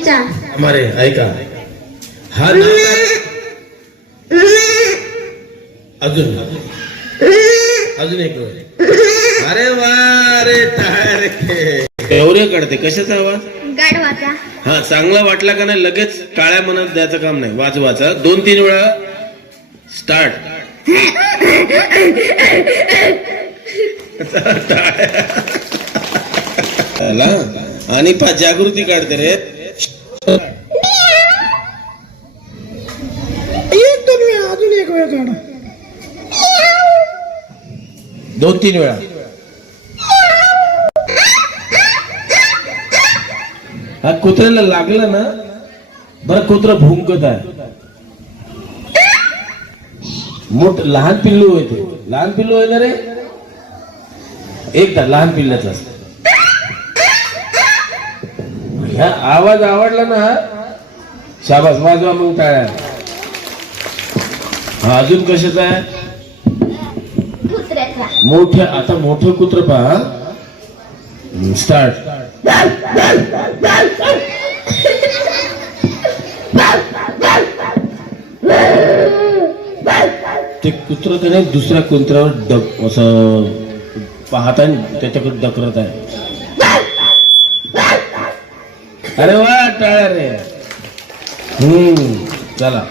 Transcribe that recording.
बगीचा. हमारे ऐका हा नाद अजून अजून एक वेळ. अरे वा रे टायर एवढे काढते कशाचा आवाज. गाढवाचा. हा चांगला वाटला का नाही लगेच टाळ्या म्हणत द्यायचं काम नाही. वाजवाचा 2-3 वेळा स्टार्ट. आणि जागृती काढते रे. 1-2 वेळा अजून एक वेळ काढा. 2-3 वेळा. हा कुत्र्याला लागलं ना बरं कुत्र भुंकत आहे. लहान पिल्लू होते. लहान पिल्लू आहे ना रे. एकदा लहान पिल्ल्याचा ह्या आवाज आवडला ना शाबास वाजवा मग टाळ्या. हा अजून कशाचा आहे. कुत्र्याचा. मोठ्या आता मोठं कुत्र पहा. स्टार्ट. ते कुत्र त्याने दुसऱ्या कुत्र्यावर असं पाहत आहे त्याच्याकडे डकरत आहे. अरे वा टाळ्या रे. चला